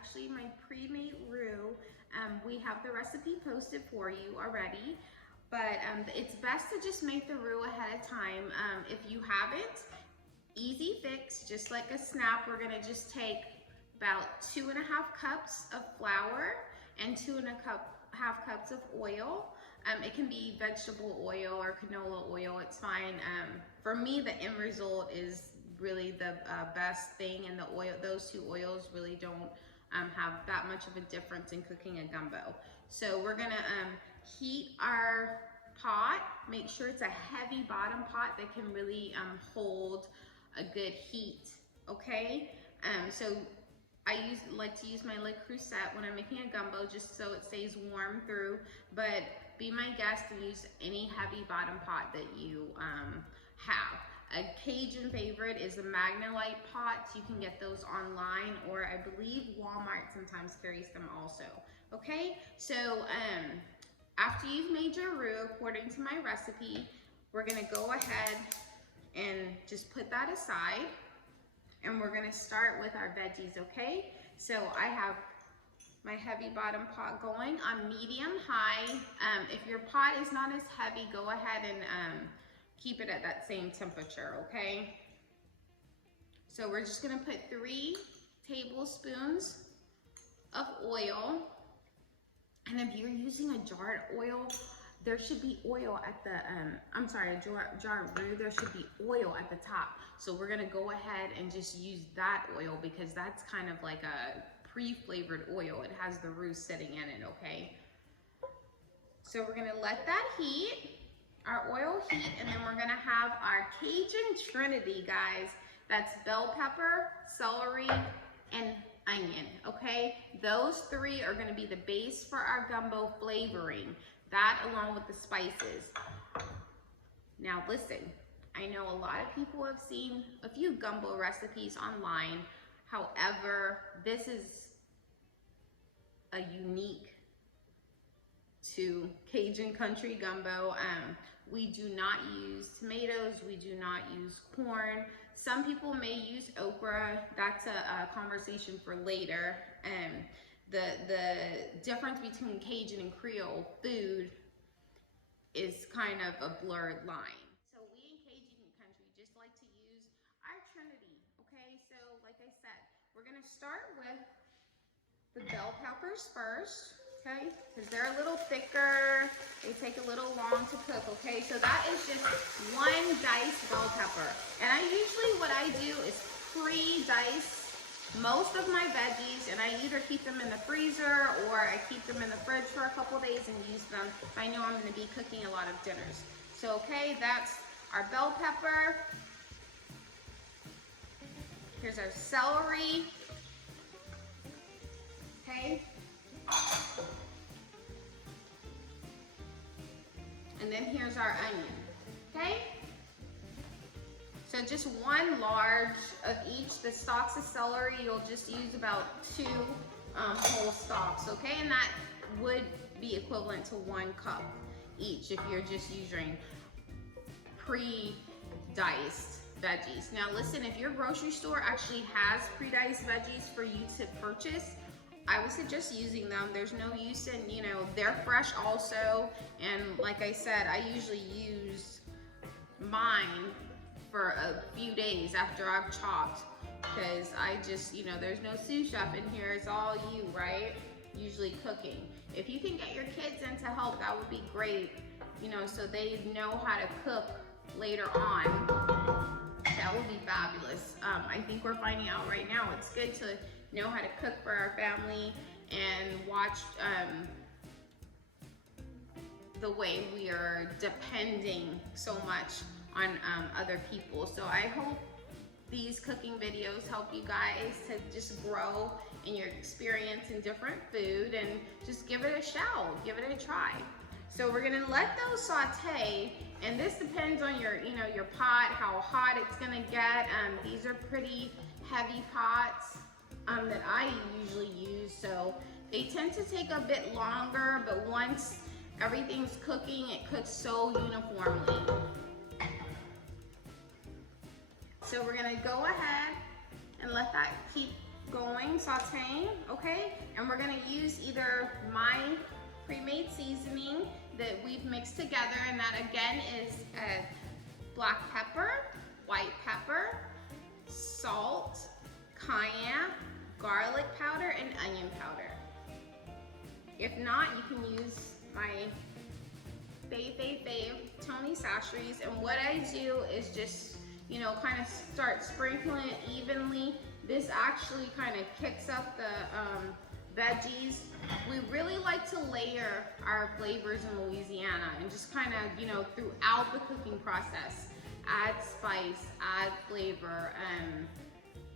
actually my pre-made roux. We have the recipe posted for you already, but it's best to just make the roux ahead of time. If you haven't, easy fix, just like a snap. We're gonna just take about 2.5 cups of flour and 2.5 cups of oil. It can be vegetable oil or canola oil, it's fine. For me, the end result is really the best thing, and the oil, those two oils really don't have that much of a difference in cooking a gumbo. So we're gonna heat our pot. Make sure it's a heavy bottom pot that can really hold a good heat, okay? So I like to use my Le Creuset when I'm making a gumbo, just so it stays warm through, but be my guest and use any heavy bottom pot that you have. A Cajun favorite is a Magnolite pots. You can get those online, or I believe Walmart sometimes carries them also, okay? So after you've made your roux according to my recipe, we're gonna go ahead and just put that aside. And we're gonna start with our veggies, okay? So I have my heavy bottom pot going on medium high. If your pot is not as heavy, go ahead and keep it at that same temperature, okay? So we're just gonna put 3 tablespoons of oil. And if you're using a jarred oil, there should be oil at the, jar of roux, there should be oil at the top. So we're gonna go ahead and just use that oil, because that's kind of like a pre-flavored oil. It has the roux sitting in it, okay? So we're gonna let that heat, our oil heat, and then we're gonna have our Cajun Trinity, guys. That's bell pepper, celery, and onion, okay? Those 3 are gonna be the base for our gumbo flavoring. That along with the spices. Now listen, I know a lot of people have seen a few gumbo recipes online. However, this is a unique to Cajun country gumbo. We do not use tomatoes, we do not use corn. Some people may use okra. That's a conversation for later. The difference between Cajun and Creole food is kind of a blurred line. So we in Cajun country just like to use our Trinity, okay? So like I said, we're gonna start with the bell peppers first, okay? Because they're a little thicker, they take a little long to cook, okay? So that is just 1 diced bell pepper. And I usually, what I do is pre-dice most of my veggies, and I either keep them in the freezer or I keep them in the fridge for a couple days and use them if I know I'm gonna be cooking a lot of dinners. So, okay, that's our bell pepper. Here's our celery, okay? And then here's our onion, okay? So just 1 large of each. The stalks of celery, you'll just use about 2 whole stalks, okay? And that would be equivalent to 1 cup each if you're just using pre-diced veggies. Now listen, if your grocery store actually has pre-diced veggies for you to purchase, I would suggest using them. There's no use in, you know, they're fresh also. And like I said, I usually use mine for a few days after I've chopped, because I just, you know, there's no sous chef in here, it's all you, right? Usually cooking. If you can get your kids in to help, that would be great, you know, so they know how to cook later on. That would be fabulous. I think we're finding out right now it's good to know how to cook for our family and watch the way we are depending so much on other people. So I hope these cooking videos help you guys to just grow in your experience in different food, and just give it a shout, give it a try. So we're gonna let those saute, and this depends on your, you know, your pot, how hot it's gonna get. These are pretty heavy pots that I usually use, so they tend to take a bit longer, but once everything's cooking, it cooks so uniformly. So we're gonna go ahead and let that keep going, sauteing, okay? And we're gonna use either my pre-made seasoning that we've mixed together, and that again is black pepper, white pepper, salt, cayenne, garlic powder, and onion powder. If not, you can use my fave, Tony Chachere's, and what I do is just, you know, kind of start sprinkling it evenly. This actually kind of kicks up the veggies. We really like to layer our flavors in Louisiana and just kind of, you know, throughout the cooking process, add spice, add flavor.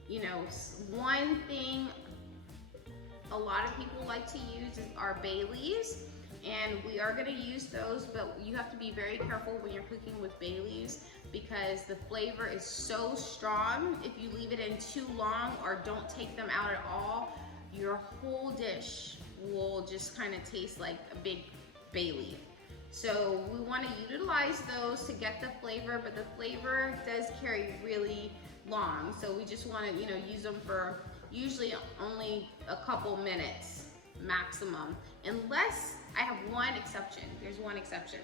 You know, one thing a lot of people like to use is our bay leaves, and we are going to use those, but you have to be very careful when you're cooking with bay leaves because the flavor is so strong. If you leave it in too long or don't take them out at all, your whole dish will just kind of taste like a big bay leaf. So we want to utilize those to get the flavor, but the flavor does carry really long. So we just want to, you know, use them for usually only a couple minutes maximum, unless I have one exception. There's one exception.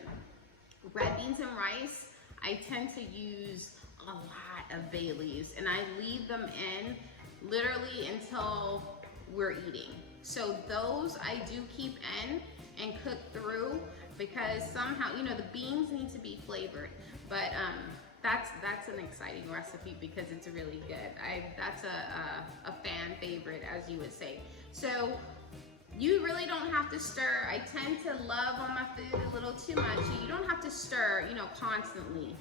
Red beans and rice, I tend to use a lot of bay leaves, and I leave them in literally until we're eating. So those I do keep in and cook through because somehow, you know, the beans need to be flavored, but that's an exciting recipe because it's really good. That's a fan favorite, as you would say. So you really don't have to stir. I tend to love on my food a little too much. So you don't have to stir, you know, constantly.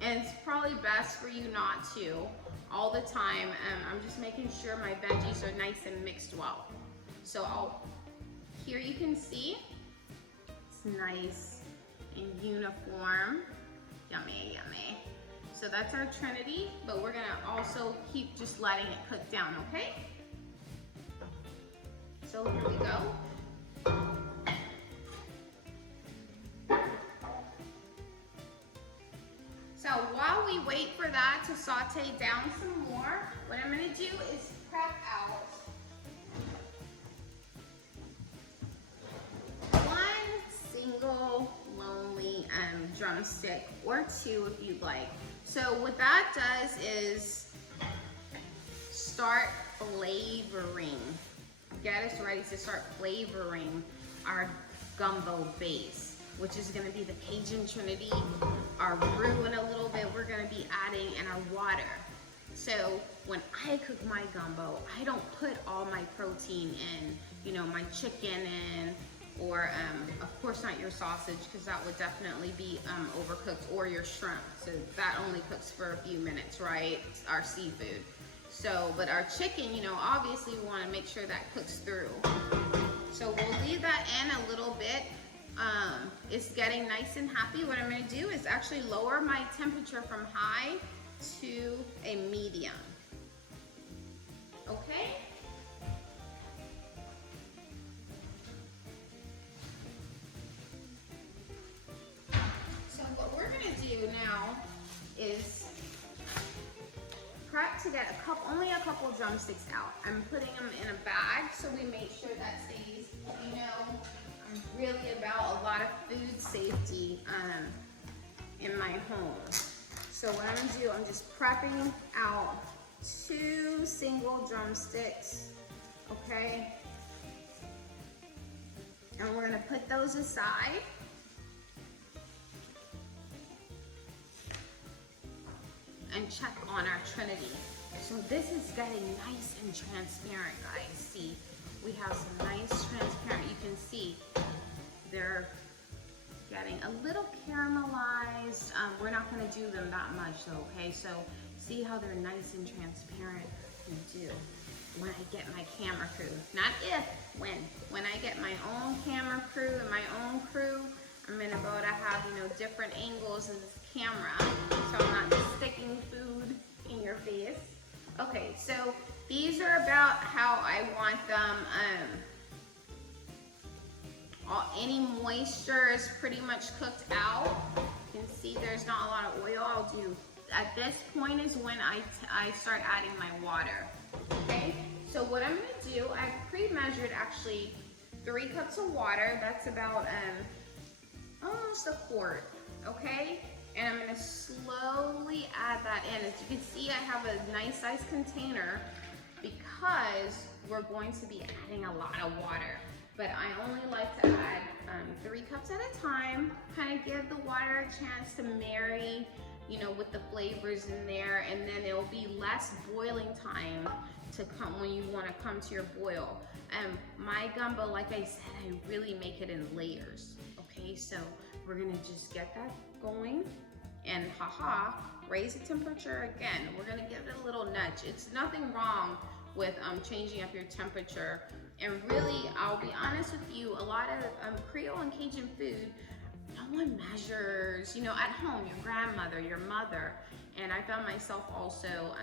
And it's probably best for you not to all the time. I'm just making sure my veggies are nice and mixed well. So here you can see, it's nice and uniform. Yummy, yummy. So that's our Trinity, but we're gonna also keep just letting it cook down, okay? So here we go. So while we wait for that to saute down some more, what I'm gonna do is prep out one single lonely drumstick, or two if you'd like. So what that does is start flavoring. Get us ready to start flavoring our gumbo base, which is gonna be the Cajun Trinity, our roux in a little bit. We're gonna be adding in our water. So when I cook my gumbo, I don't put all my protein in, you know, my chicken in, or of course not your sausage, because that would definitely be overcooked, or your shrimp. So that only cooks for a few minutes, right? It's our seafood. So, but our chicken, you know, obviously we want to make sure that cooks through. So we'll leave that in a little bit. It's getting nice and happy. What I'm going to do is actually lower my temperature from high to a medium. Okay? So what we're going to do now is prep to get only a couple drumsticks out. I'm putting them in a bag so we make sure that stays, you know, I'm really about a lot of food safety in my home. So what I'm gonna do, I'm just prepping out 2 single drumsticks, okay? And we're gonna put those aside. And check on our Trinity. So this is getting nice and transparent, guys. See, we have some nice transparent, you can see they're getting a little caramelized. We're not gonna do them that much though, okay? So see how they're nice and transparent? You do. When I get my camera crew, not if, when I get my own camera crew and my own crew, I'm gonna be able to have, you know, different angles of this camera, so I'm not sticking food in your face. Okay, so these are about how I want them. Any moisture is pretty much cooked out. You can see there's not a lot of oil. I'll do, at this point is when I start adding my water. Okay, So what I'm gonna do, I've pre-measured actually 3 cups of water. That's about almost a quart, okay? And I'm gonna slowly add that in. As you can see, I have a nice sized container because we're going to be adding a lot of water. But I only like to add 3 cups at a time, kind of give the water a chance to marry, you know, with the flavors in there, and then it'll be less boiling time to come when you want to come to your boil. My gumbo, like I said, I really make it in layers. Okay, so we're gonna just get that going, and raise the temperature again. We're gonna give it a little nudge. It's nothing wrong with changing up your temperature. And really, I'll be honest with you, a lot of Creole and Cajun food, no one measures, you know, at home, your grandmother, your mother. And I found myself also,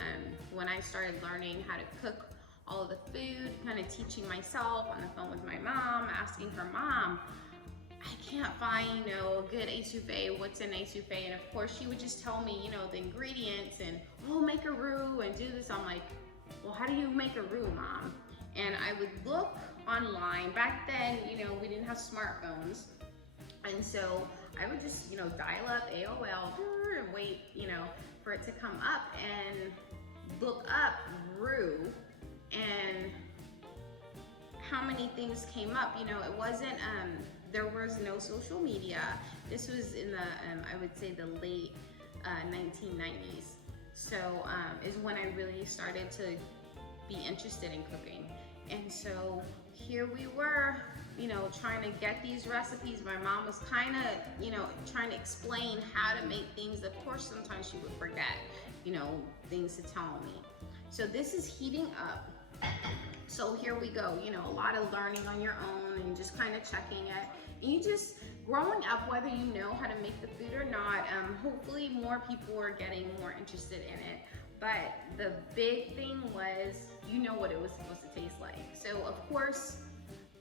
when I started learning how to cook all of the food, kind of teaching myself on the phone with my mom, asking her, Mom, I can't find, you know, a good etouffee, what's in etouffee? And of course she would just tell me, you know, the ingredients and, oh, make a roux and do this. I'm like, well, how do you make a roux, Mom? And I would look online. Back then, you know, we didn't have smartphones. And so I would just, you know, dial up AOL and wait, you know, for it to come up and look up roux, and how many things came up. You know, it wasn't, there was no social media. This was in the, I would say the late 1990s. So is when I really started to be interested in cooking. And so here we were, you know, trying to get these recipes. My mom was kind of, you know, trying to explain how to make things. Of course, sometimes she would forget, you know, things to tell me. So this is heating up. So here we go, you know, a lot of learning on your own and just kind of checking it. And you just, growing up, whether you know how to make the food or not, hopefully more people are getting more interested in it. But the big thing was, you know what it was supposed to taste like. So of course,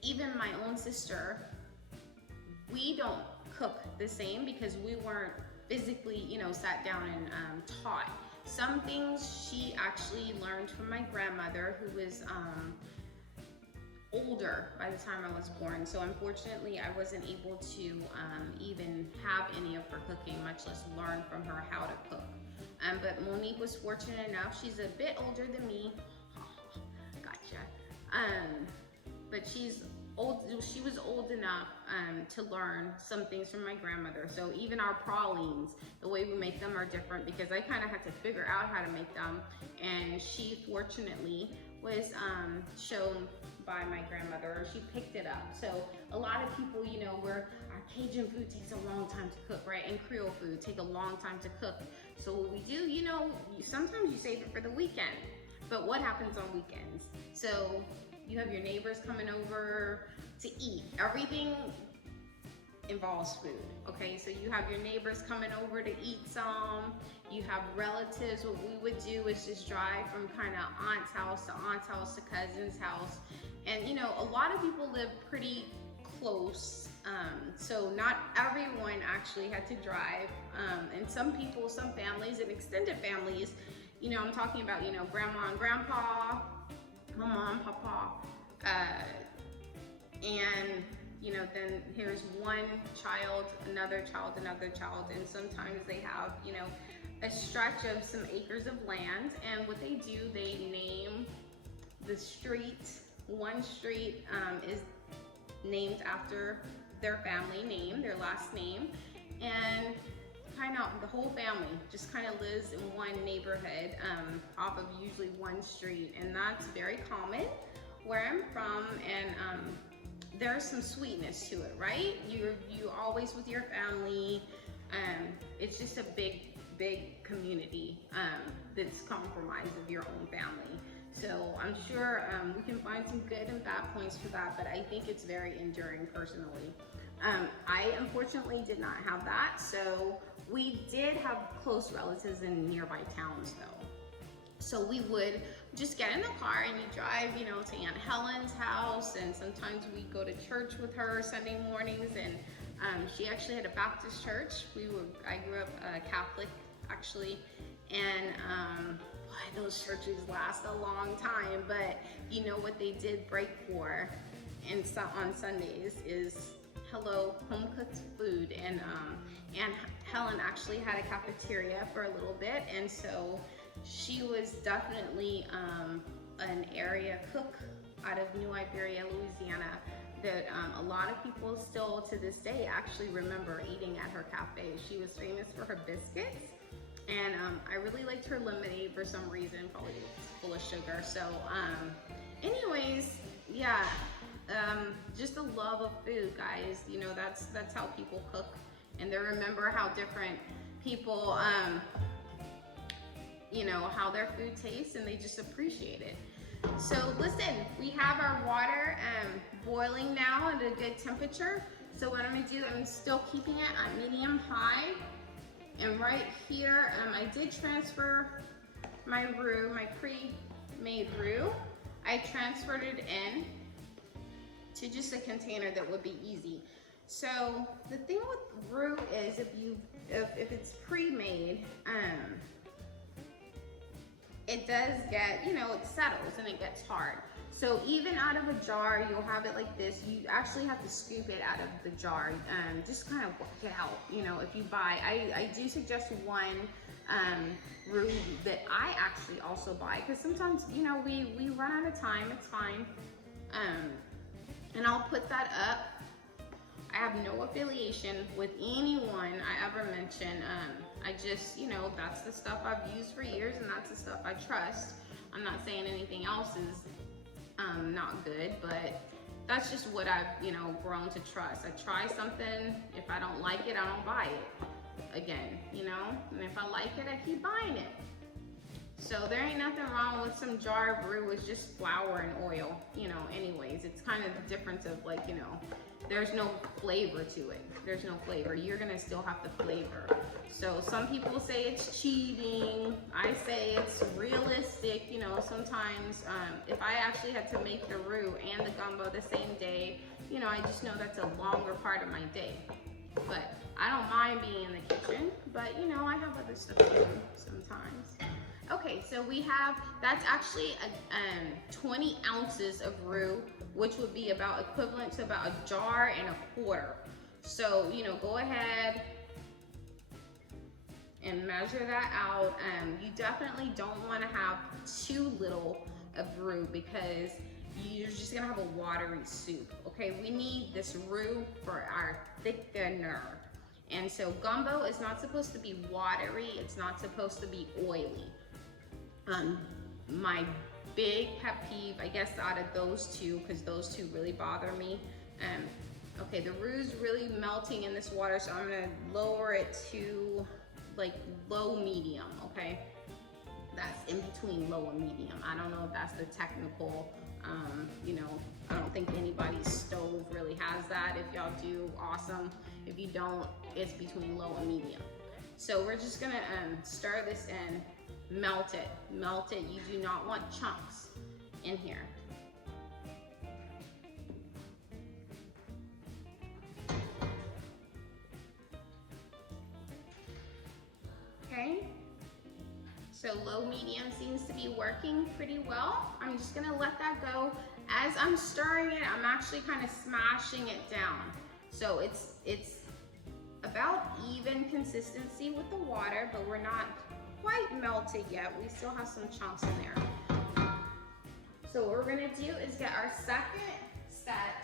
even my own sister, we don't cook the same because we weren't physically, you know, sat down and taught. Some things she actually learned from my grandmother, who was older by the time I was born. So unfortunately, I wasn't able to even have any of her cooking, much less learn from her how to cook. But Monique was fortunate enough, she's a bit older than me. Gotcha. But she's old, she was old enough to learn some things from my grandmother. So even our pralines, the way we make them are different because I kind of had to figure out how to make them. And she fortunately was shown by my grandmother, she picked it up. So a lot of people, you know, where our Cajun food takes a long time to cook, right? And Creole food take a long time to cook. So what we do, you know, sometimes you save it for the weekend, but what happens on weekends? So you have your neighbors coming over to eat. Everything involves food, okay? So you have your neighbors coming over to eat some. You have relatives. What we would do is just drive from kind of aunt's house to cousin's house. And you know, a lot of people live pretty close. So not everyone actually had to drive. And some people, some families and extended families, you know, I'm talking about, you know, grandma and grandpa, mama and papa, and you know, then here's one child, another child, and sometimes they have, you know, a stretch of some acres of land. And what they do, they name the street. One street is named after their family name, their last name, and kind of the whole family just kind of lives in one neighborhood off of usually one street. And that's very common where I'm from. And there's some sweetness to it, right? You always with your family. It's just a big community that's comprised of your own family. So I'm sure we can find some good and bad points for that, but I think it's very enduring personally. I unfortunately did not have that, so we did have close relatives in nearby towns though. So we would just get in the car and you drive, you know, to Aunt Helen's house, and sometimes we go to church with her Sunday mornings. And she actually had a Baptist church. I grew up Catholic actually, and boy, those churches last a long time, but you know what they did break for and so on Sundays is hello home cooked food. And Helen actually had a cafeteria for a little bit, and so she was definitely an area cook out of New Iberia, Louisiana, that a lot of people still to this day actually remember eating at her cafe. She was famous for her biscuits, and I really liked her lemonade for some reason, probably full of sugar. So anyways, yeah, just a love of food, guys. You know, that's how people cook, and they remember how different people you know, how their food tastes, and they just appreciate it. So listen, we have our water boiling now at a good temperature. So what I'm gonna do, I'm still keeping it at medium high. And right here, I did transfer my roux, my pre-made roux. I transferred it in to just a container that would be easy. So the thing with roux is if it's pre-made, it does get, you know, it settles and it gets hard. So even out of a jar, you'll have it like this. You actually have to scoop it out of the jar. Just kind of work it out. You know, if you buy, I do suggest one roux that I actually also buy, because sometimes, you know, we run out of time. It's fine. And I'll put that up. I have no affiliation with anyone I ever mention. I just, you know, that's the stuff I've used for years, and that's the stuff I trust. I'm not saying anything else is not good, but that's just what I've, you know, grown to trust. I try something, if I don't like it, I don't buy it again, you know? And if I like it, I keep buying it. So there ain't nothing wrong with some jar of roux. It's just flour and oil, you know, anyways. It's kind of the difference of, like, you know, there's no flavor to it. There's no flavor. You're gonna still have the flavor. So some people say it's cheating. I say it's realistic. You know, sometimes if I actually had to make the roux and the gumbo the same day, you know, I just know that's a longer part of my day. But I don't mind being in the kitchen, but you know, I have other stuff to do sometimes. Okay, so we have, that's actually 20 ounces of roux, which would be about equivalent to about a jar and a quarter. So, you know, go ahead and measure that out. You definitely don't want to have too little of roux, because you're just gonna have a watery soup. Okay, we need this roux for our thickener. And so gumbo is not supposed to be watery. It's not supposed to be oily. My big pet peeve, I guess, out of those two, because those two really bother me. Okay, the roux is really melting in this water, so I'm gonna lower it to like low medium, okay? That's in between low and medium. I don't know if that's the technical, you know, I don't think anybody's stove really has that. If y'all do, awesome. If you don't, it's between low and medium. So we're just gonna stir this in. Melt it, melt it. You do not want chunks in here. Okay, so low medium seems to be working pretty well. I'm just gonna let that go. As I'm stirring it, I'm actually kind of smashing it down. So it's about even consistency with the water, but we're not quite melted yet. We still have some chunks in there. So what we're gonna do is get our second set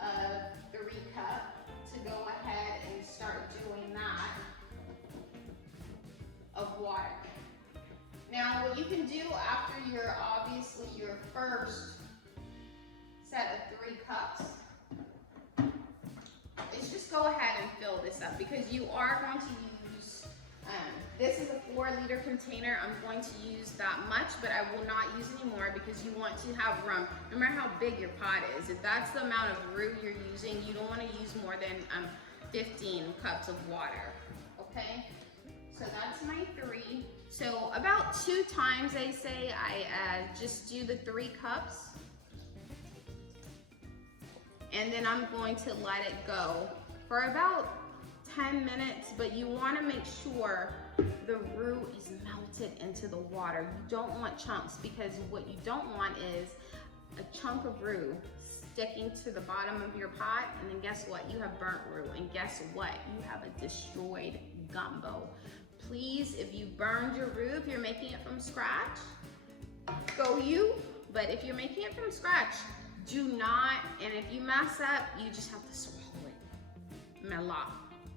of 3 cups to go ahead and start doing that of water. Now what you can do after obviously your first set of 3 cups is just go ahead and fill this up, because you are going to use this is a 4-liter container. I'm going to use that much, but I will not use any more, because you want to have room. No matter how big your pot is, if that's the amount of roux you're using, you don't want to use more than 15 cups of water, okay? So that's my 3. So about 2 times, they say, I just do the 3 cups. And then I'm going to let it go for about 10 minutes, but you wanna make sure the roux is melted into the water. You don't want chunks, because what you don't want is a chunk of roux sticking to the bottom of your pot, and then guess what? You have burnt roux, and guess what? You have a destroyed gumbo. Please, if you burned your roux, if you're making it from scratch, go you. But if you're making it from scratch, do not, and if you mess up, you just have to swallow it. Mela.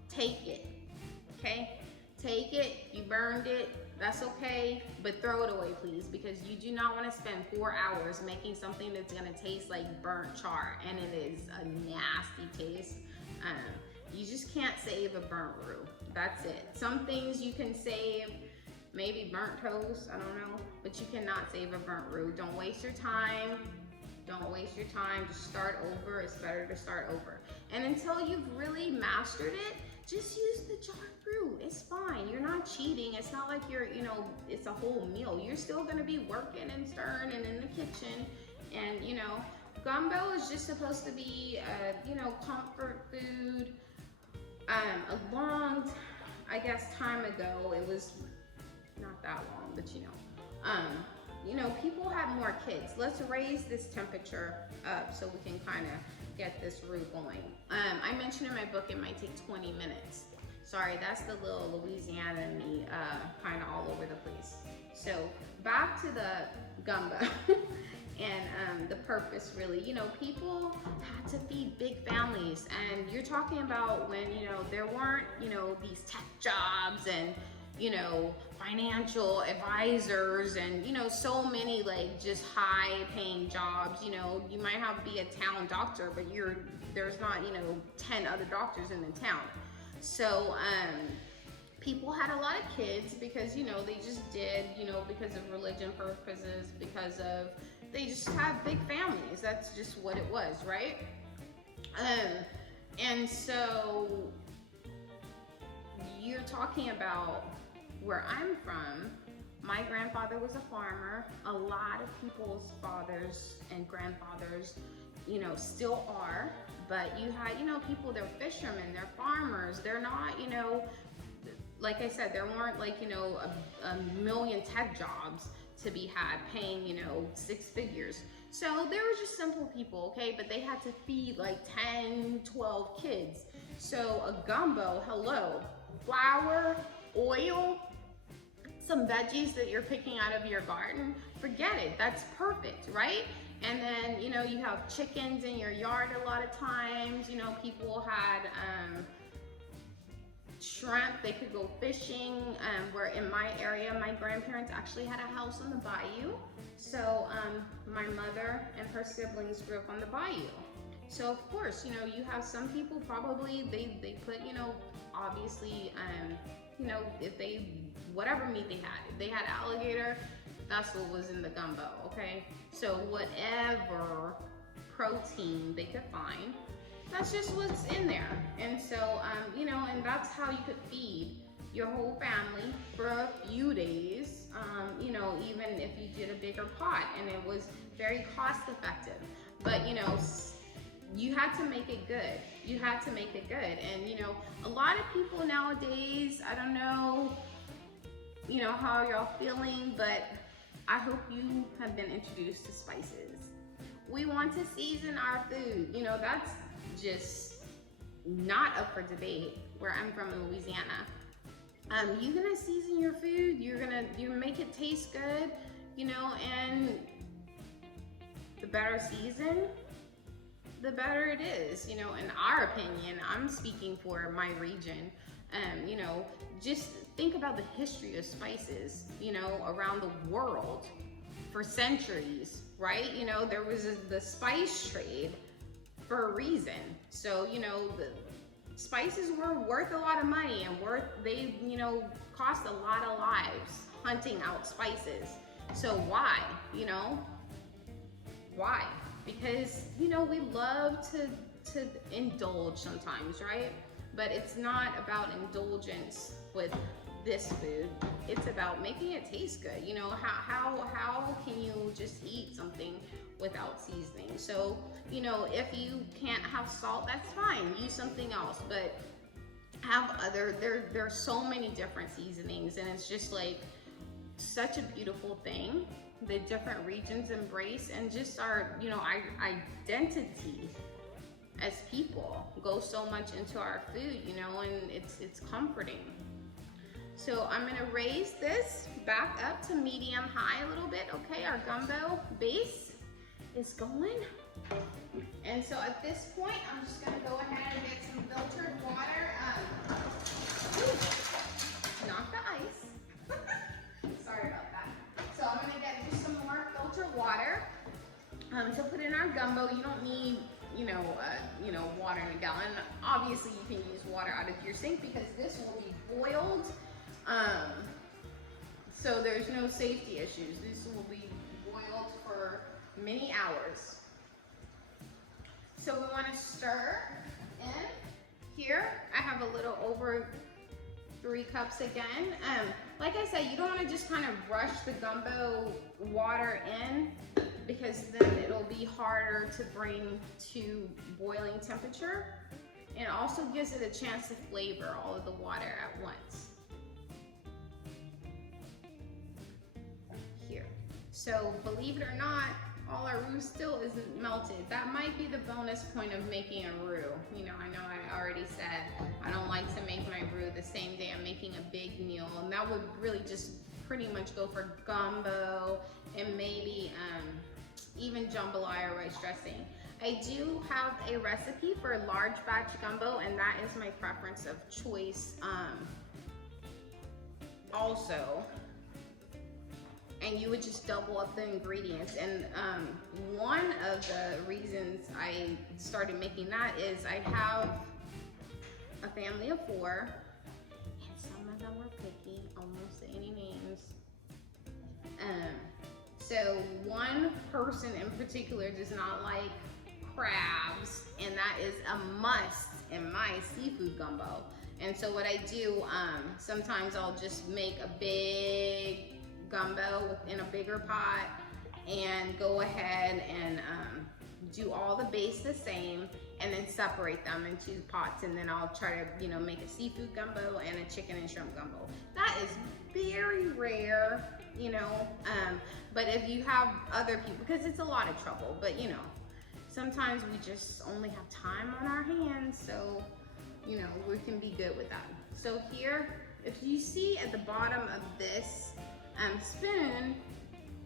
Take it, okay? Take it, you burned it, that's okay, but throw it away, please, because you do not want to spend 4 hours making something that's gonna taste like burnt char, and it is a nasty taste. You just can't save a burnt roux. That's it. Some things you can save, maybe burnt toast, I don't know, but you cannot save a burnt roux. Don't waste your time. Don't waste your time. Just start over. It's better to start over. And until you've really mastered it, just use the jarred roux. It's fine. You're not cheating. It's not like you're, you know, it's a whole meal. You're still gonna be working and stirring and in the kitchen. And, you know, gumbo is just supposed to be a, you know, comfort food. A long, I guess, time ago, it was not that long, but you know, people have more kids. Let's raise this temperature up so we can kind of get this roux going. I mentioned in my book it might take 20 minutes. Sorry, that's the little Louisiana in me kind of all over the place. So back to the gumbo and the purpose, really. You know, people had to feed big families, and you're talking about when, you know, there weren't, you know, these tech jobs and, you know, financial advisors and, you know, so many like just high paying jobs. You know, you might have to be a town doctor, but there's not, you know, 10 other doctors in the town. So people had a lot of kids because, you know, they just did, you know, because of religion purposes, because of, they just have big families. That's just what it was, right? And so you're talking about where I'm from. My grandfather was a farmer. A lot of people's fathers and grandfathers, you know, still are. But you had, you know, people, they're fishermen, they're farmers. They're not, you know, like I said, there weren't like, you know, a million tech jobs to be had paying, you know, 6 figures. So they were just simple people, okay? But they had to feed like 10, 12 kids. So a gumbo, hello, flour, oil, some veggies that you're picking out of your garden, forget it, that's perfect, right? And then, you know, you have chickens in your yard a lot of times. You know, people had shrimp, they could go fishing. Where in my area, my grandparents actually had a house on the bayou. So my mother and her siblings grew up on the bayou. So of course, you know, you have some people probably, they put, you know, obviously, you know, if they, whatever meat they had, if they had alligator, that's what was in the gumbo, okay? So whatever protein they could find, that's just what's in there. And so, you know, and that's how you could feed your whole family for a few days, you know, even if you did a bigger pot, and it was very cost effective. But, you know, you had to make it good. You had to make it good. And, you know, a lot of people nowadays, I don't know, you know, how y'all feeling, but I hope you have been introduced to spices. We want to season our food. You know, that's just not up for debate where I'm from in Louisiana. You're gonna season your food, you make it taste good, you know, and the better season, the better it is, you know, in our opinion. I'm speaking for my region. You know, just think about the history of spices, you know, around the world for centuries, right? You know, there was the spice trade for a reason. So, you know, the spices were worth a lot of money, and they, you know, cost a lot of lives hunting out spices. So why, you know, why? Because, you know, we love to indulge sometimes, right? But it's not about indulgence with this food. It's about making it taste good. You know, how can you just eat something without seasoning? So, you know, if you can't have salt, that's fine. Use something else. But have other, there's so many different seasonings, and it's just like such a beautiful thing. The different regions embrace, and just our, you know, our identity as people go so much into our food, you know, and it's comforting. So I'm gonna raise this back up to medium high a little bit. Okay, our gumbo base is going. And so at this point, I'm just gonna go ahead and get some filtered water. Not the ice. Sorry about that. So I'm gonna get just some more filtered water to put in our gumbo. You don't need, you know, water in a gallon. Obviously, you can use water out of your sink because this will be boiled. So there's no safety issues. This will be boiled for many hours. So we want to stir in. Here, I have a little over 3 cups again. Like I said, you don't want to just kind of rush the gumbo water in, because then it'll be harder to bring to boiling temperature. And it also gives it a chance to flavor all of the water at once. Here. So believe it or not, all our roux still isn't melted. That might be the bonus point of making a roux. You know I already said I don't like to make my roux the same day I'm making a big meal, and that would really just pretty much go for gumbo and maybe even jambalaya rice dressing. I do have a recipe for a large batch gumbo, and that is my preference of choice also. And you would just double up the ingredients. And one of the reasons I started making that is I have a family of 4, and some of them are picky, I won't say any names. So one person in particular does not like crabs, and that is a must in my seafood gumbo. And so what I do, sometimes I'll just make a big gumbo in a bigger pot and go ahead and do all the base the same, and then separate them into pots, and then I'll try to, you know, make a seafood gumbo and a chicken and shrimp gumbo. That is very rare, you know, but if you have other people, because it's a lot of trouble, but you know, sometimes we just only have time on our hands, so you know, we can be good with that. So here, if you see at the bottom of this spoon,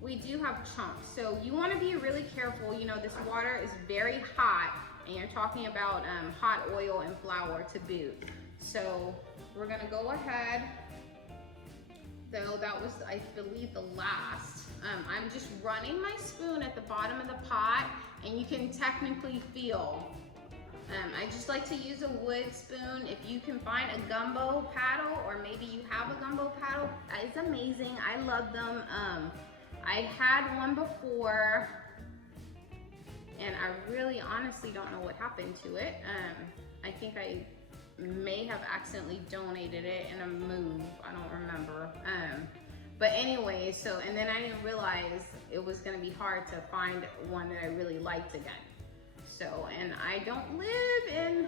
we do have chunks. So you want to be really careful. You know, this water is very hot, and you're talking about hot oil and flour to boot. So we're gonna go ahead, though that was, I believe, the last. I'm just running my spoon at the bottom of the pot, and you can technically feel. I just like to use a wood spoon. If you can find a gumbo paddle, or maybe you have a gumbo paddle, that is amazing. I love them. I had one before, and I really honestly don't know what happened to it. I think I may have accidentally donated it in a move. I don't remember. But anyway, so, and then I didn't realize it was gonna be hard to find one that I really liked again. So, and I don't live in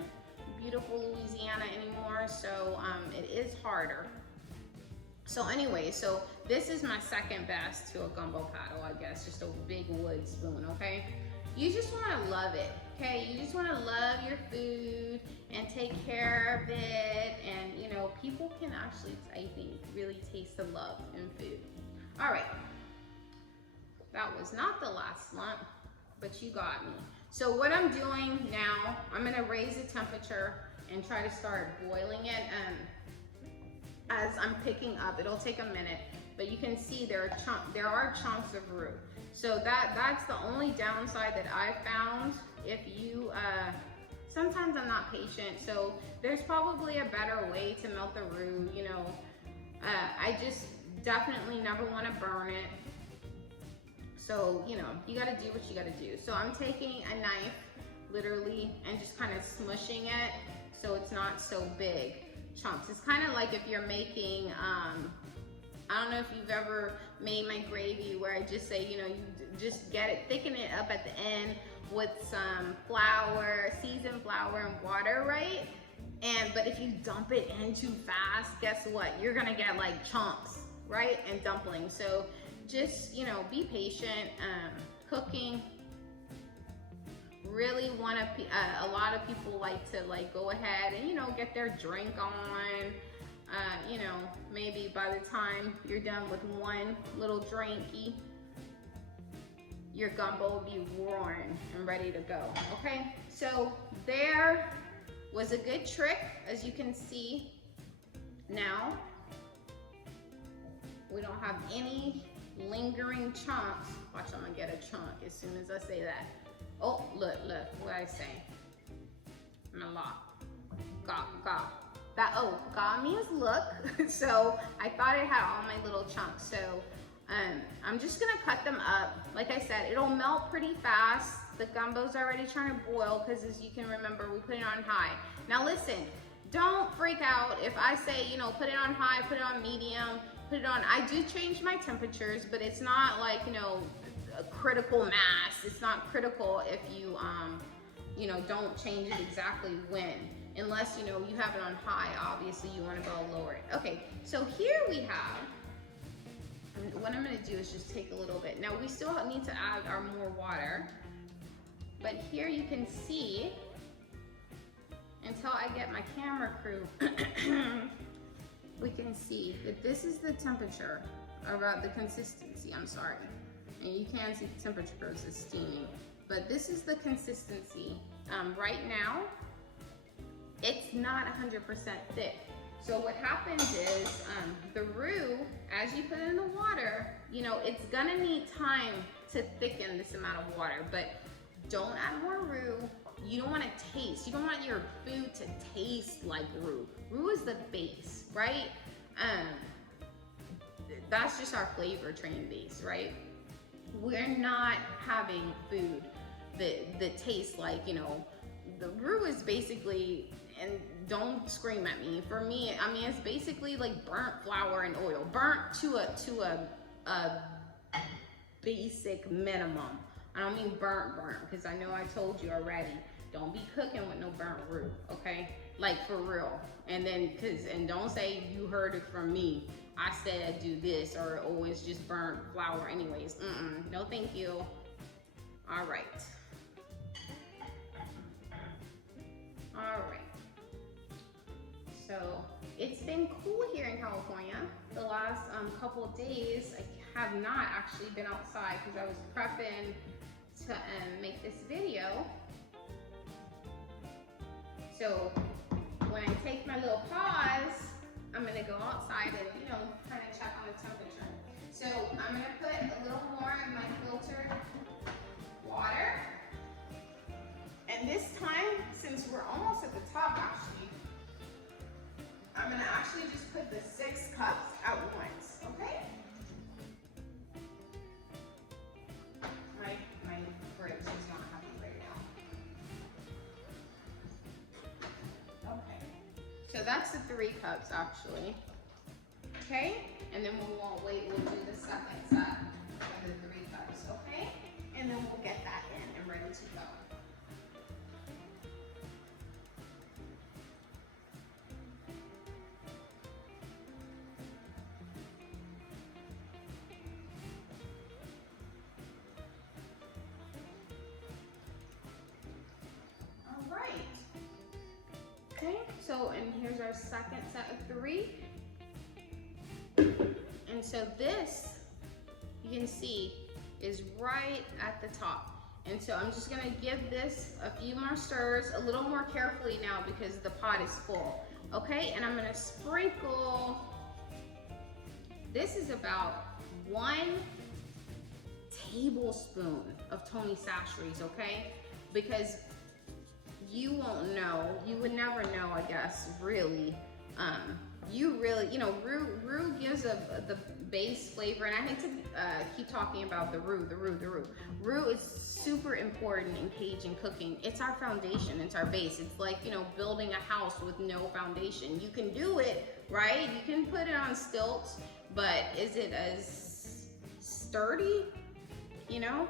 beautiful Louisiana anymore, so it is harder. So anyway, so this is my second best to a gumbo paddle, I guess, just a big wood spoon, okay? You just wanna love it, okay? You just wanna love your food and take care of it, and you know, people can actually, I think, really taste the love in food. All right, that was not the last lump, but you got me. So what I'm doing now, I'm gonna raise the temperature and try to start boiling it. As I'm picking up, it'll take a minute, but you can see there are chunks of roux. So that's the only downside that I found. If you, sometimes I'm not patient, so there's probably a better way to melt the roux, you know. I just definitely never wanna burn it. So, you know, you gotta do what you gotta do. So I'm taking a knife, literally, and just kind of smushing it so it's not so big chunks. It's kind of like if you're making, I don't know if you've ever made my gravy, where I just say, you know, you just get it, thicken it up at the end with some flour, seasoned flour and water, right? But if you dump it in too fast, guess what? You're gonna get like chunks, right? And dumplings. So just, you know, be patient. Cooking, really want to, a lot of people like to like go ahead and, you know, get their drink on. You know, maybe by the time you're done with one little drinky, your gumbo will be roaring and ready to go. Okay, so there was a good trick, as you can see. Now we don't have any lingering chunks. Watch, I'm gonna get a chunk as soon as I say that. Oh, look what I say. I'm gonna lock. Ga. That, oh, ga means look. So I thought it had all my little chunks. So I'm just gonna cut them up. Like I said, it'll melt pretty fast. The gumbo's already trying to boil because, as you can remember, we put it on high. Now listen, don't freak out if I say, you know, put it on high, put it on medium, put it on, I do change my temperatures, but it's not like, you know, a critical mass. It's not critical if you, you know, don't change it exactly when. Unless, you know, you have it on high, obviously you want to go lower it. Okay, so here we have, what I'm going to do is just take a little bit. Now we still need to add our more water, but here you can see, until I get my camera crew, we can see that this is the temperature, or the consistency, I'm sorry. And you can see the temperature goes is steaming, but this is the consistency. Right now, it's not 100% thick. So what happens is the roux, as you put it in the water, you know, it's gonna need time to thicken this amount of water, but don't add more roux. You don't want to taste, you don't want your food to taste like roux. Roux is the base, right? That's just our flavor train base, right? We're not having food that tastes like, you know, the roux is basically, and don't scream at me. For me, I mean, it's basically like burnt flour and oil, burnt to a basic minimum. I don't mean burnt, because I know I told you already. Don't be cooking with no burnt roux, okay? Like for real. And then, and don't say you heard it from me. I said do this, or oh, it's just burnt flour anyways. No thank you. All right. So it's been cool here in California. The last couple of days, I have not actually been outside because I was prepping to make this video. So when I take my little pause, I'm gonna go outside and, you know, kind of check on the temperature. So I'm gonna put a little more of my filtered water. And this time, since we're almost at the top actually, I'm gonna actually just put the 6 cups at once, okay? My fridge is not happy right now. Okay, so that's the 3 cups actually, okay? And then we won't wait, we'll do the second set of the 3 cups, okay? And then we'll get that in and ready to go. Okay, so, and here's our second set of 3. And so this, you can see, is right at the top. And so I'm just gonna give this a few more stirs, a little more carefully now because the pot is full. Okay, and I'm gonna sprinkle, this is about 1 tablespoon of Tony Chachere's, okay? Because you won't know, you would never know, I guess, really. You really, you know, roux gives the base flavor, and I hate to keep talking about the roux. Roux is super important in Cajun cooking. It's our foundation, it's our base. It's like, you know, building a house with no foundation. You can do it, right? You can put it on stilts, but is it as sturdy, you know?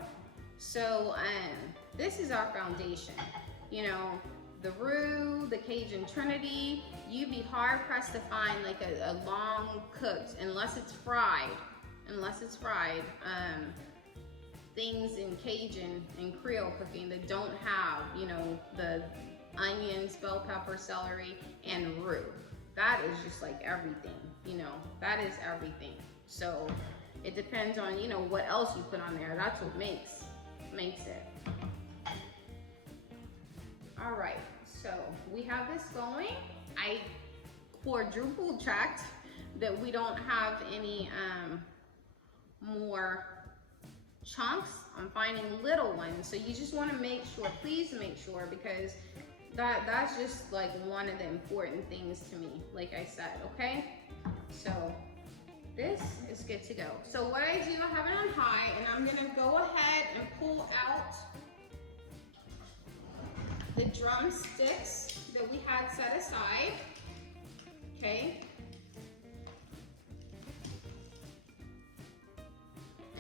So this is our foundation. You know, the roux, the Cajun Trinity, you'd be hard pressed to find like a long cooked, unless it's fried, things in Cajun and Creole cooking that don't have, you know, the onions, bell pepper, celery, and roux. That is just like everything, you know, that is everything. So it depends on, you know, what else you put on there. That's what makes it. All right, so we have this going. I quadruple checked that we don't have any more chunks. I'm finding little ones, so you just want to make sure, please make sure, because that's just like one of the important things to me, like I said, okay? So this is good to go. So what I do, I have it on high, and I'm gonna go ahead and pull out the drumsticks that we had set aside, okay?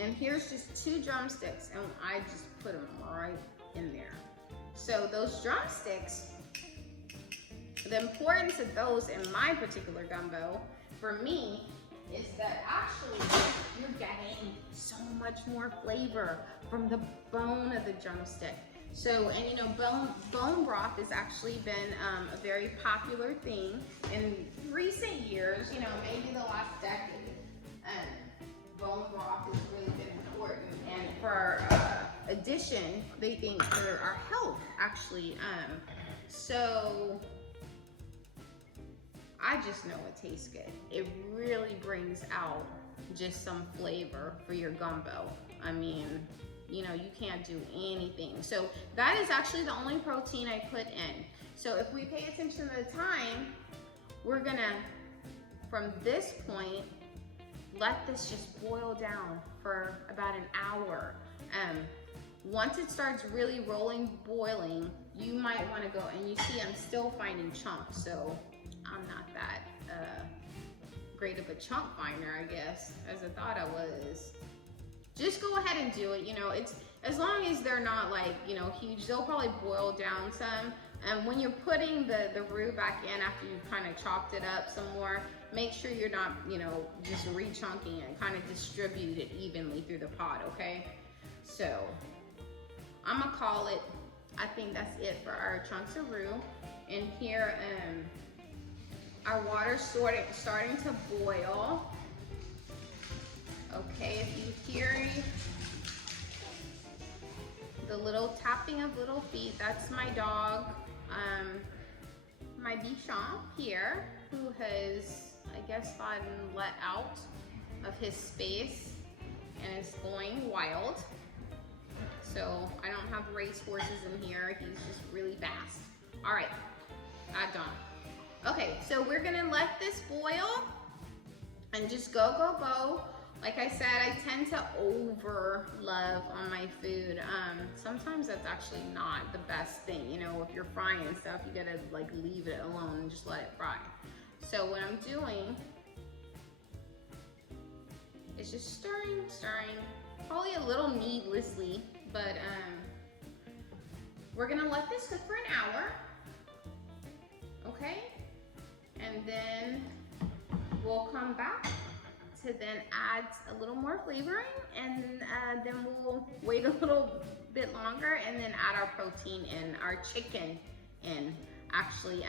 And here's just 2 drumsticks, and I just put them right in there. So those drumsticks, the importance of those in my particular gumbo, for me, is that actually you're getting so much more flavor from the bone of the drumstick. So, and you know, bone broth has actually been a very popular thing in recent years, you know, maybe the last decade. Bone broth has really been important, and for addition, they think for our health, actually. So I just know it tastes good. It really brings out just some flavor for your gumbo. I mean, you know, you can't do anything. So that is actually the only protein I put in. So if we pay attention to the time, we're gonna, from this point, let this just boil down for about an hour. Once it starts really rolling, boiling, you might wanna go, and you see I'm still finding chunks, so I'm not that great of a chunk finder, I guess, as I thought I was. Just go ahead and do it, you know, it's, as long as they're not like, you know, huge, they'll probably boil down some. And when you're putting the roux back in after you've kind of chopped it up some more, make sure you're not, you know, just re-chunking it, kind of distribute it evenly through the pot, okay? So, I'm gonna call it, I think that's it for our chunks of roux. And here, our water's starting to boil. Okay, if you hear the little tapping of little feet, that's my dog, my Bichon here, who has, I guess, gotten let out of his space and is going wild. So I don't have race horses in here. He's just really fast. All right, I don't. Okay, so we're gonna let this boil and just go. Like I said, I tend to over love on my food. Sometimes that's actually not the best thing. You know, if you're frying and stuff, you gotta like leave it alone and just let it fry. So what I'm doing is just stirring, probably a little needlessly, but we're gonna let this cook for an hour, okay? And then we'll come back to then add a little more flavoring, and then we'll wait a little bit longer and then add our protein in, our chicken in, actually.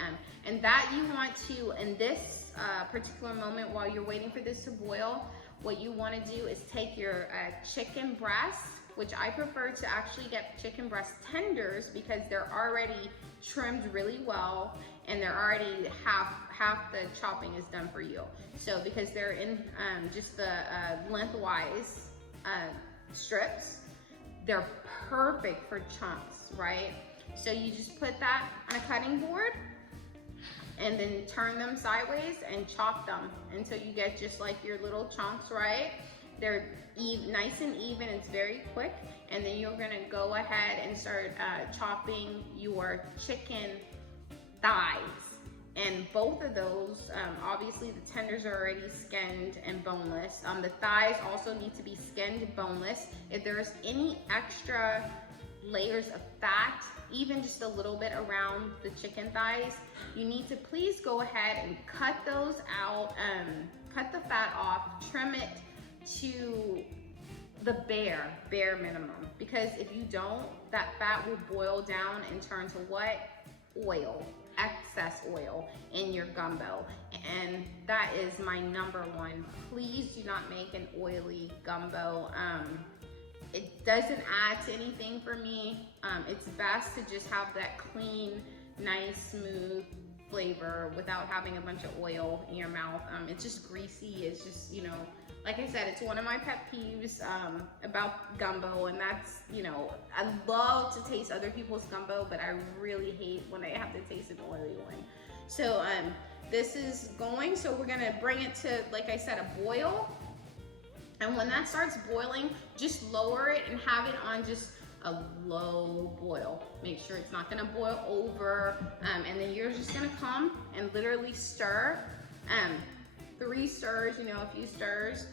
And that you want to, in this particular moment while you're waiting for this to boil, what you want to do is take your chicken breast, which I prefer to actually get chicken breast tenders because they're already trimmed really well, and they're already half the chopping is done for you. So because they're in just the lengthwise strips, they're perfect for chunks, right? So you just put that on a cutting board and then turn them sideways and chop them until you get just like your little chunks, right? They're nice and even, it's very quick. And then you're gonna go ahead and start chopping your chicken thighs. And both of those, obviously the tenders are already skinned and boneless. The thighs also need to be skinned boneless. If there's any extra layers of fat, even just a little bit around the chicken thighs, you need to please go ahead and cut those out, cut the fat off, trim it to the bare minimum, because if you don't, that fat will boil down and turn to what? Oil, excess oil in your gumbo, and that is my number one. Please do not make an oily gumbo. It doesn't add to anything for me. It's best to just have that clean, nice, smooth flavor without having a bunch of oil in your mouth. It's just greasy. It's just, you know, like I said, it's one of my pet peeves about gumbo, and that's, you know, I love to taste other people's gumbo, but I really hate when I have to taste an oily one. So this is going, so we're gonna bring it to, like I said, a boil. And when that starts boiling, just lower it and have it on just a low boil. Make sure it's not gonna boil over, and then you're just gonna come and literally stir. 3 stirs, you know, a few stirs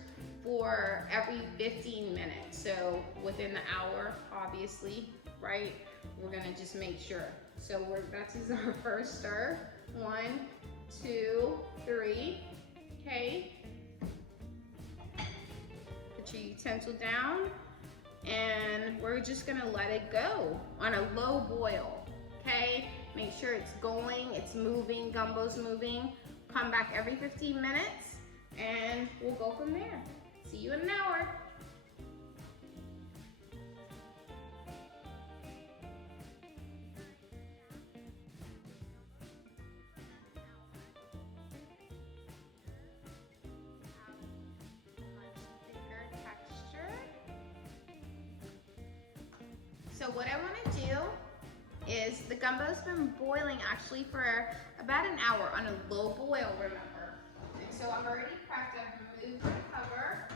for every 15 minutes. So within the hour, obviously, right? We're gonna just make sure. So this is our first stir. 1, 2, 3, okay? Put your utensil down, and we're just gonna let it go on a low boil, okay? Make sure it's going, it's moving, gumbo's moving. Come back every 15 minutes, and we'll go from there. See you in an hour. So what I want to do is, the gumbo's been boiling actually for about an hour on a low boil, remember. And so I'm already prepped. I've removed the cover.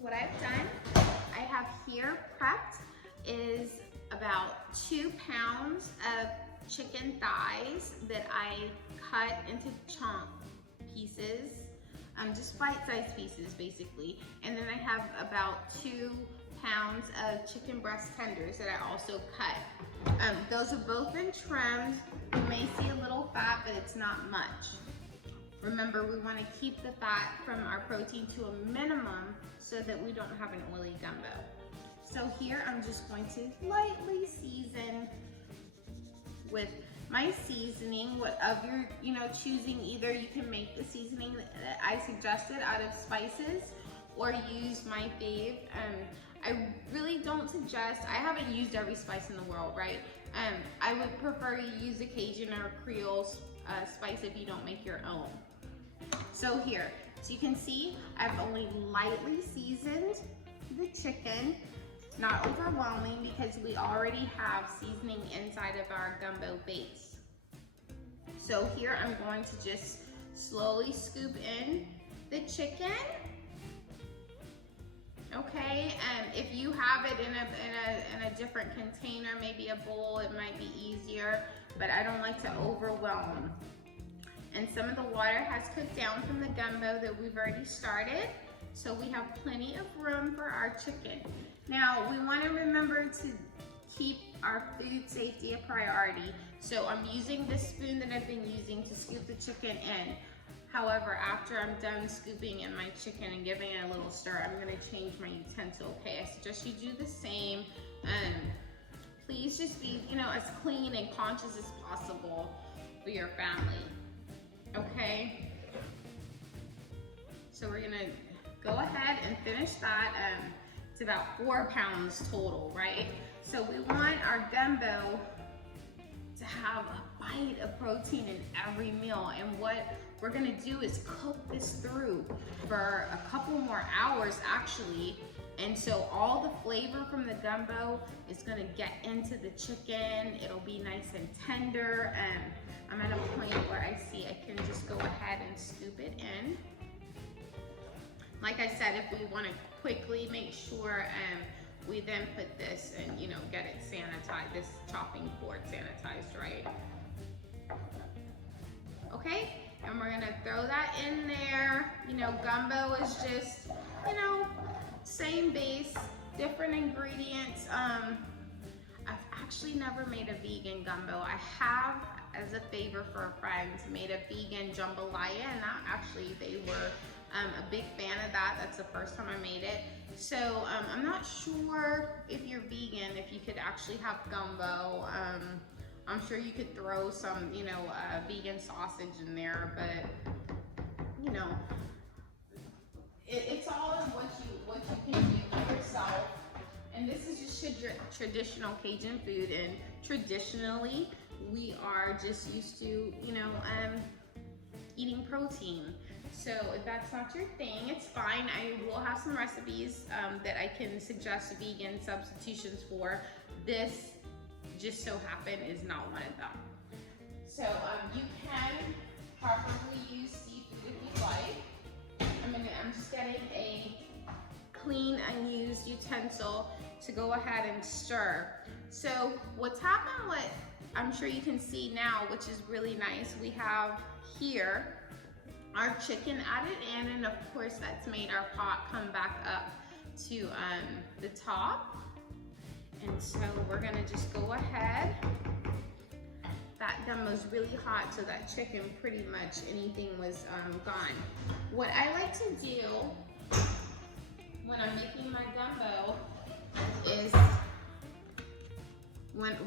What I've done, I have here prepped is about 2 pounds of chicken thighs that I cut into chunk pieces, just bite-sized pieces basically. And then I have about 2 pounds of chicken breast tenders that I also cut. Those have both been trimmed. You may see a little fat, but it's not much. Remember, we want to keep the fat from our protein to a minimum so that we don't have an oily gumbo. So here I'm just going to lightly season with my seasoning, what of your, you know, choosing. Either you can make the seasoning that I suggested out of spices, or use my fave. I really don't suggest, I haven't used every spice in the world, right? I would prefer you use a Cajun or Creole spice if you don't make your own. So here, so you can see I've only lightly seasoned the chicken, not overwhelming, because we already have seasoning inside of our gumbo base. So here I'm going to just slowly scoop in the chicken. Okay, if you have it in a different container, maybe a bowl, it might be easier, but I don't like to overwhelm. And some of the water has cooked down from the gumbo that we've already started, so we have plenty of room for our chicken. Now, we want to remember to keep our food safety a priority, so I'm using this spoon that I've been using to scoop the chicken in. However, after I'm done scooping in my chicken and giving it a little stir, I'm gonna change my utensil, okay? I suggest you do the same. Please just be, you know, as clean and conscious as possible for your family, okay? So we're gonna go ahead and finish that. It's about 4 pounds total, right? So we want our gumbo to have a bite of protein in every meal, and what we're gonna do is cook this through for a couple more hours actually, and so all the flavor from the gumbo is gonna get into the chicken. It'll be nice and tender, and I'm at a point where I see I can just go ahead and scoop it in. Like I said, if we want to quickly make sure we then put this and, you know, get it sanitized, this chopping board sanitized, right? Okay, and we're gonna throw that in there. You know, gumbo is just, you know, same base, different ingredients. actually never made a vegan gumbo. I have, as a favor for friends, made a vegan jambalaya, and that actually they were a big fan of that. That's the first time I made it. So I'm not sure if you're vegan, if you could actually have gumbo. I'm sure you could throw some, you know, vegan sausage in there, but you know, it's all in what you can do for yourself. And this is just traditional Cajun food, and traditionally we are just used to, you know, eating protein. So if that's not your thing, it's fine. I will have some recipes that I can suggest vegan substitutions for. This just so happen is not one of them. So you can properly use seafood if you like. I'm just getting a clean, unused utensil to go ahead and stir. So what's happened, what I'm sure you can see now, which is really nice, we have here our chicken added in, and of course that's made our pot come back up to the top. And so we're gonna just go ahead. That gumbo's really hot, so that chicken pretty much anything was gone. What I like to do when I'm making my gumbo is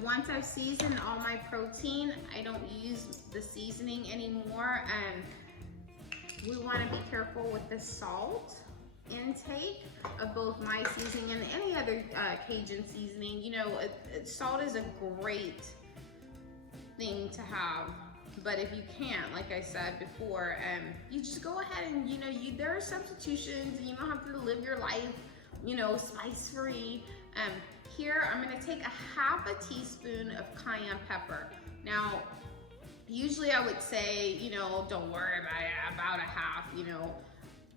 once I've seasoned all my protein, I don't use the seasoning anymore. We want to be careful with the salt intake of both my seasoning and any other Cajun seasoning. You know, salt is a great thing to have, but if you can't, like I said before, you just go ahead and, you know, there are substitutions, and you don't have to live your life, you know, spice free. Here I'm going to take a half a teaspoon of cayenne pepper. Now usually I would say, you know, don't worry about it, about a half, you know,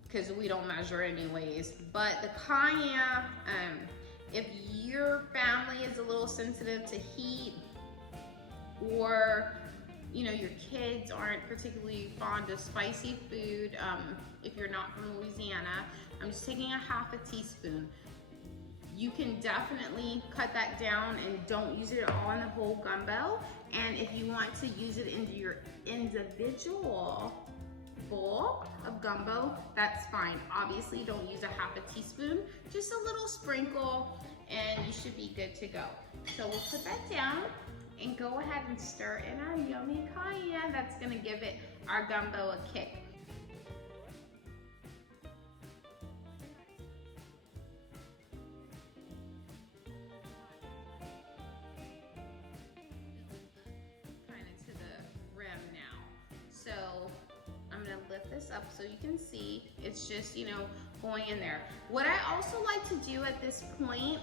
because we don't measure anyways. But the cayenne, if your family is a little sensitive to heat, or you know, your kids aren't particularly fond of spicy food, if you're not from Louisiana, I'm just taking a half a teaspoon. You can definitely cut that down and don't use it all in the whole gumbo. And if you want to use it into your individual bowl of gumbo, that's fine. Obviously, don't use a half a teaspoon, just a little sprinkle, and you should be good to go. So we'll put that down and go ahead and stir in our yummy cayenne. That's gonna give it, our gumbo, a kick. So I'm gonna lift this up so you can see it's just, you know, going in there. What I also like to do at this point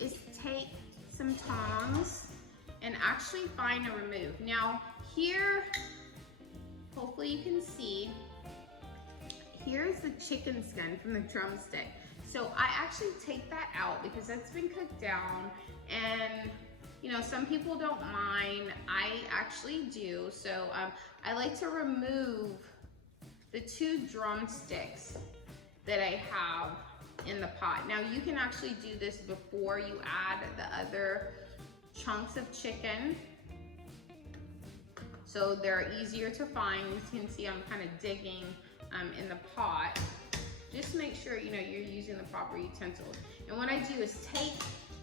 is take some tongs and actually find and remove. Now here, hopefully you can see, here's the chicken skin from the drumstick. So I actually take that out because that's been cooked down, and you know, some people don't mind. I actually do. So I like to remove the 2 drumsticks that I have in the pot. Now you can actually do this before you add the other chunks of chicken, so they're easier to find. You can see I'm kind of digging in the pot. Just make sure, you know, you're using the proper utensils. And what I do is take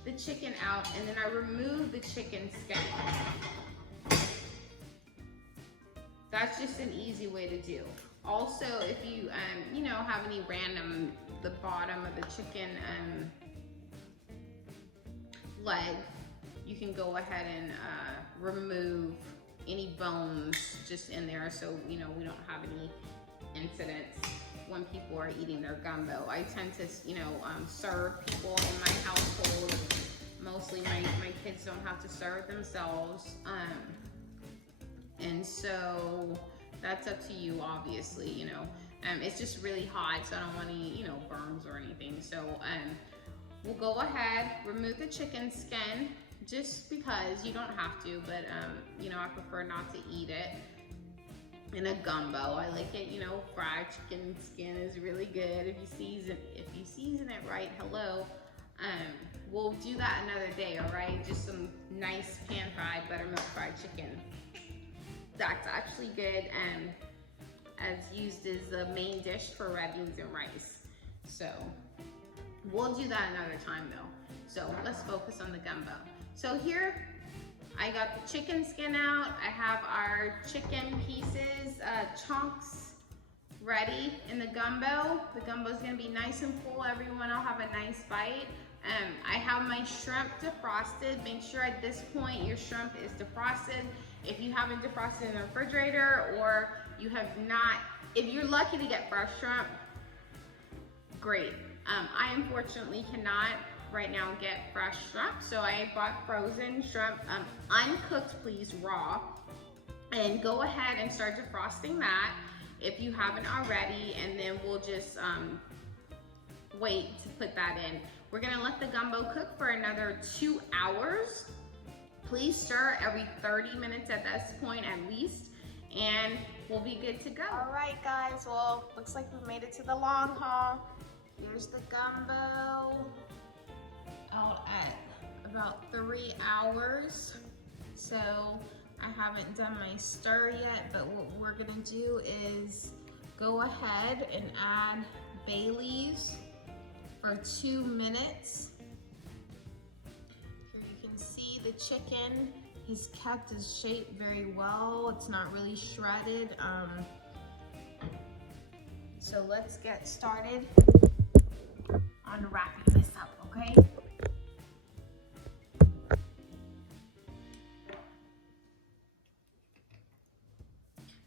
the chicken out, and then I remove the chicken skin. That's just an easy way to do. Also, if you you know, have any random, the bottom of the chicken leg, you can go ahead and remove any bones just in there, so you know, we don't have any incidents when people are eating their gumbo. I tend to, you know, serve people in my household. Mostly my kids don't have to serve themselves. And so that's up to you, obviously, you know. It's just really hot, so I don't want any, you know, burns or anything. So we'll go ahead, remove the chicken skin, just because you don't have to, but you know, I prefer not to eat it in a gumbo. I like it, you know, fried chicken skin is really good if you season it right. Hello. We'll do that another day, all right? Just some nice pan-fried, buttermilk fried chicken. That's actually good and as used as the main dish for red beans and rice. So we'll do that another time though. So let's focus on the gumbo. So here, I got the chicken skin out. I have our chicken pieces, chunks ready in the gumbo. The gumbo is gonna be nice and full. Everyone will have a nice bite. I have my shrimp defrosted. Make sure at this point your shrimp is defrosted. If you haven't defrosted in the refrigerator or you have not, if you're lucky to get fresh shrimp, great. I unfortunately cannot right now get fresh shrimp, so I bought frozen shrimp, uncooked please, raw. And go ahead and start defrosting that if you haven't already, and then we'll just wait to put that in. We're gonna let the gumbo cook for another 2 hours. Please stir every 30 minutes at this point at least, and we'll be good to go. All right guys, well, looks like we made it to the long haul. Here's the gumbo out at about 3 hours. So I haven't done my stir yet, but what we're gonna do is go ahead and add bay leaves for 2 minutes. Here you can see the chicken. He's kept his shape very well. It's not really shredded. So let's get started on wrapping this up, okay?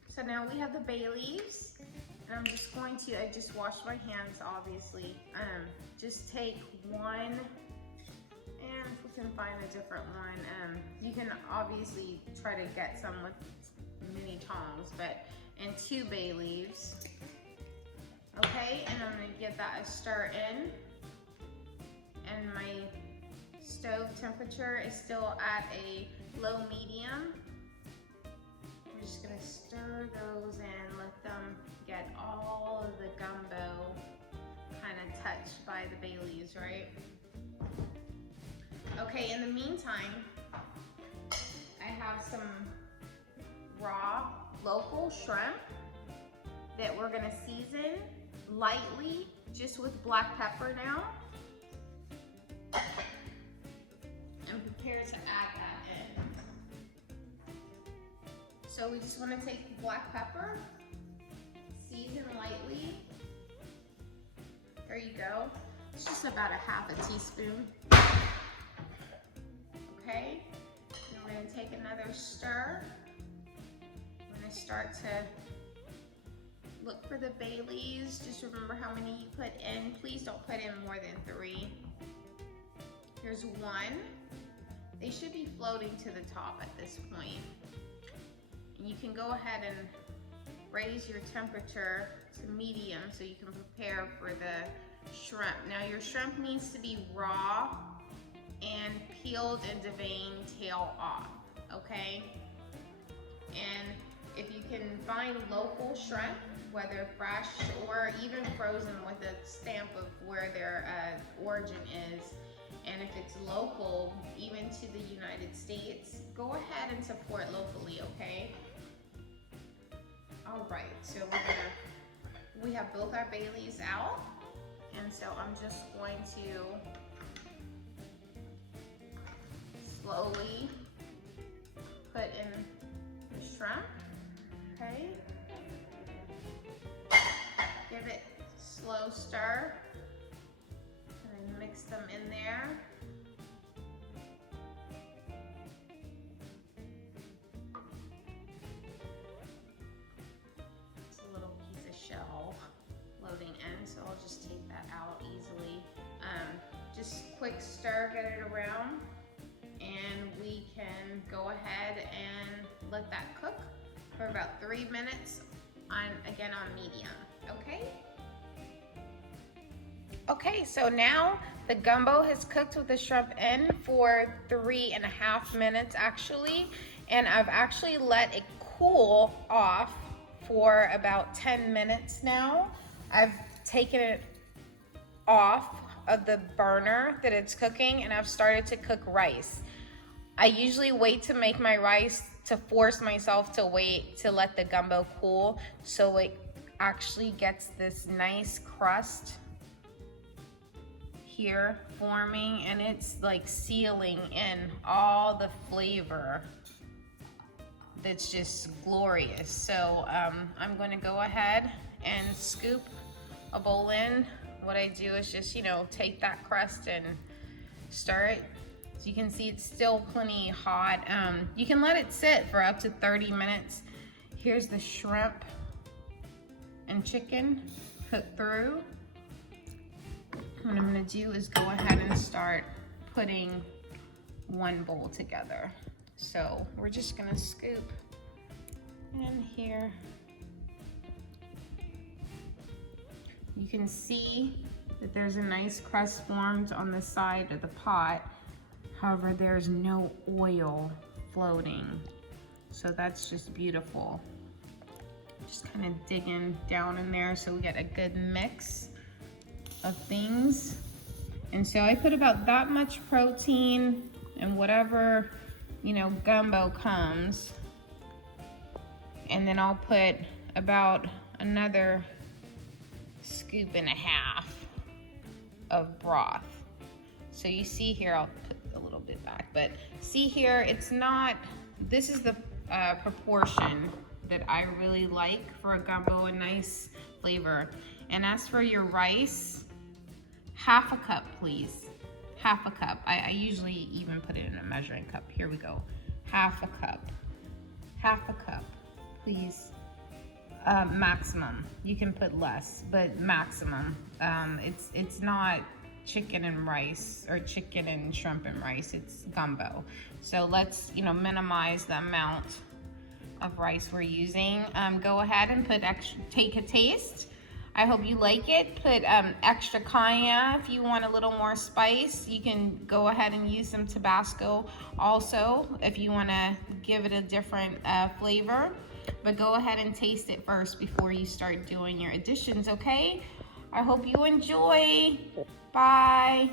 So now we have the bay leaves, and I'm just going to, I just washed my hands obviously. Just take one, and if we can find a different one, you can obviously try to get some with mini tongs, but, and 2 bay leaves. Okay, and I'm gonna give that a stir in. And my stove temperature is still at a low medium. I'm just gonna stir those in, let them get all of the gumbo kind of touched by the bay leaves, right? Okay, in the meantime, I have some raw local shrimp that we're gonna season lightly just with black pepper now. And prepare to add that in. So we just want to take the black pepper, season lightly. There you go. It's just about a half a teaspoon. Okay. Then we're going to take another stir. We're going to start to look for the bay leaves. Just remember how many you put in. Please don't put in more than 3. Here's 1. They should be floating to the top at this point. And you can go ahead and raise your temperature to medium so you can prepare for the shrimp. Now your shrimp needs to be raw and peeled and deveined tail off, okay? And if you can find local shrimp, whether fresh or even frozen with a stamp of where their origin is, and if it's local, even to the United States, go ahead and support locally, okay? All right, so we have both our bay leaves out, and so I'm just going to slowly put in the shrimp, okay? Give it a slow stir. And mix them in there. It's a little piece of shell loading in, so I'll just take that out easily. Just quick stir, get it around, and we can go ahead and let that cook for about 3 minutes again on medium, okay? Okay, so now the gumbo has cooked with the shrimp in for 3.5 minutes actually, and I've actually let it cool off for about 10 minutes now. I've taken it off of the burner that it's cooking, and I've started to cook rice. I usually wait to make my rice to force myself to wait to let the gumbo cool so it actually gets this nice crust here forming, and it's like sealing in all the flavor. That's just glorious. So I'm going to go ahead and scoop a bowl in. What I do is just, you know, take that crust and stir it. So you can see it's still plenty hot. You can let it sit for up to 30 minutes. Here's the shrimp and chicken cooked through. What I'm gonna do is go ahead and start putting one bowl together. So we're just gonna scoop in here. You can see that there's a nice crust formed on the side of the pot. However, there's no oil floating. So that's just beautiful. Just kind of digging down in there so we get a good mix of things. And so I put about that much protein and whatever, you know, gumbo comes. And then I'll put about another scoop and a half of broth. So you see here, I'll put a little bit back, but see here, it's not, this is the proportion that I really like for a gumbo, a nice flavor. And as for your rice, half a cup, please. Half a cup. I usually even put it in a measuring cup. Here we go. Half a cup. Half a cup, please. Maximum. You can put less, but maximum. It's not chicken and rice or chicken and shrimp and rice. It's gumbo. So let's, you know, minimize the amount of rice we're using. Go ahead and put extra, take a taste. I hope you like it. Put extra cayenne if you want a little more spice. You can go ahead and use some Tabasco also if you want to give it a different flavor. But go ahead and taste it first before you start doing your additions, okay? I hope you enjoy. Bye.